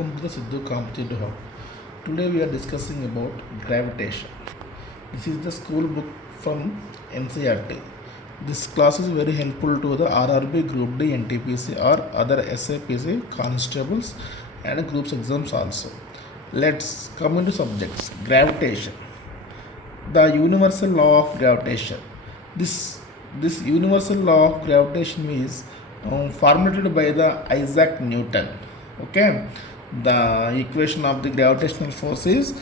Welcome to the SIDDU Competative Hub. Today we are discussing about gravitation. This is the school book from NCERT. This class is very helpful to the RRB, Group D, NTPC or other SAPC, constables and groups exams also. Let's come into subjects. Gravitation. The universal law of gravitation. This universal law of gravitation is formulated by the Isaac Newton. Okay, the equation of the gravitational force is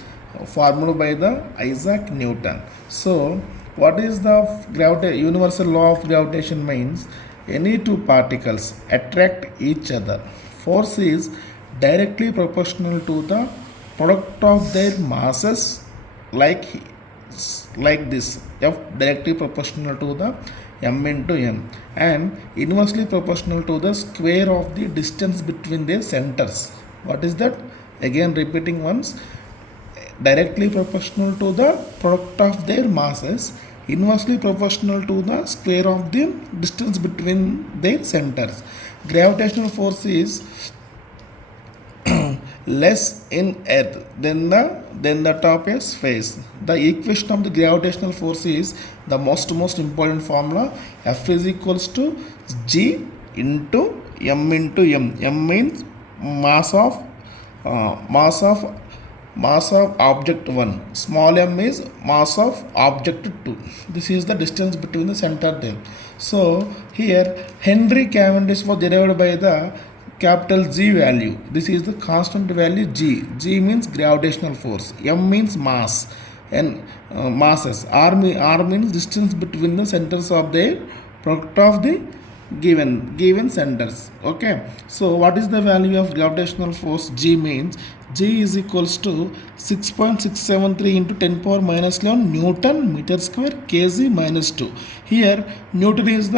formulated by the Isaac Newton. So what is the universal law of gravitation means? Any two particles attract each other. Force is directly proportional to the product of their masses, like this. F directly proportional to the m into n and inversely proportional to the square of the distance between their centers. What is that? Again repeating once. Directly proportional to the product of their masses, inversely proportional to the square of the distance between their centers. Gravitational force is less in earth than the top of space. The equation of the gravitational force is the most important formula. F is equals to G into m into m. M means mass of object 1. Small m is mass of object 2. This is the distance between the center them. So here Henry Cavendish was derived by the capital G value. This is the constant value G. G means gravitational force. M means mass and masses. R means distance between the centers of the product of the given centers. Okay, so what is the value of gravitational force? G means G is equals to 6.673 into 10 power minus 11 Newton meter square kg minus 2. Here Newton is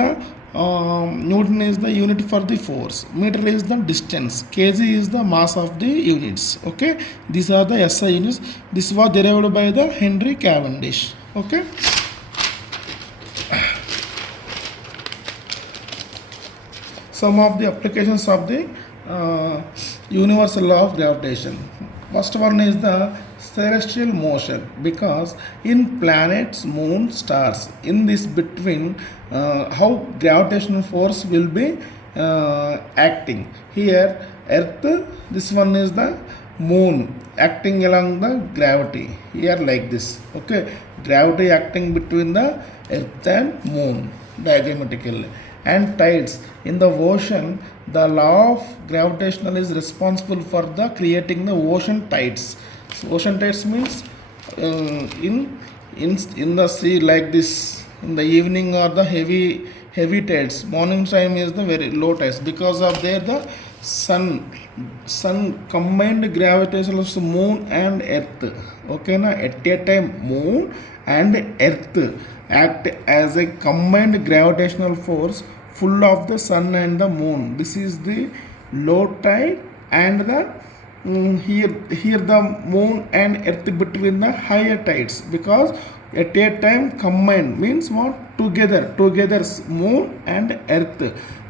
the unit for the force, meter is the distance, kg is the mass of the units. Okay, these are the SI units. This was derived by the Henry Cavendish. Okay, some of the applications of the universal law of gravitation. First one is the celestial motion, because in planets, moon, stars, in this between how gravitational force will be acting. Here earth, this one is the moon acting along the gravity, here like this. Okay, gravity acting between the earth and moon diagrammatically. And tides in the ocean, the law of gravitational is responsible for the creating the ocean tides. So ocean tides means in the sea like this, in the evening or the heavy tides. Morning time is the very low tides, because of there the sun combined gravitation of the moon and earth. Okay na, at a time moon and earth act as a combined gravitational force full of the sun and the moon. This is the low tide, and the here the moon and earth between the higher tides, because at a time combined means what? Together moon and earth.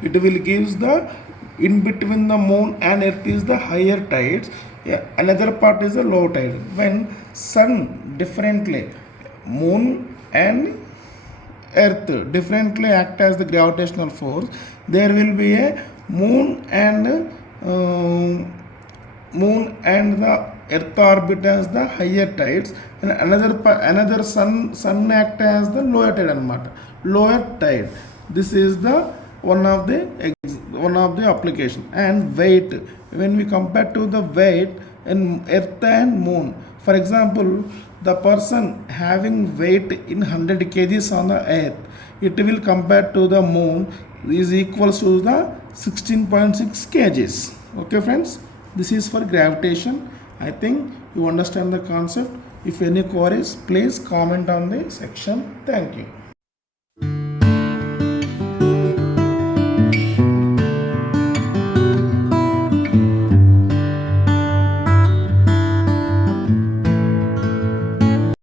It will gives the in between the moon and earth is the higher tides. Yeah, another part is the low tide. When sun differently, moon and earth differently act as the gravitational force, there will be a moon and the earth orbit as the higher tides, and another sun act as the lower tide lower tide. This is the one of the application. And weight, when we compare to the weight in earth and moon, for example, the person having weight in 100 kgs on the earth, it will compare to the moon is equals to the 16.6 kgs. Okay friends, this is for gravitation. I think you understand the concept. If any queries, please comment on the section. Thank you.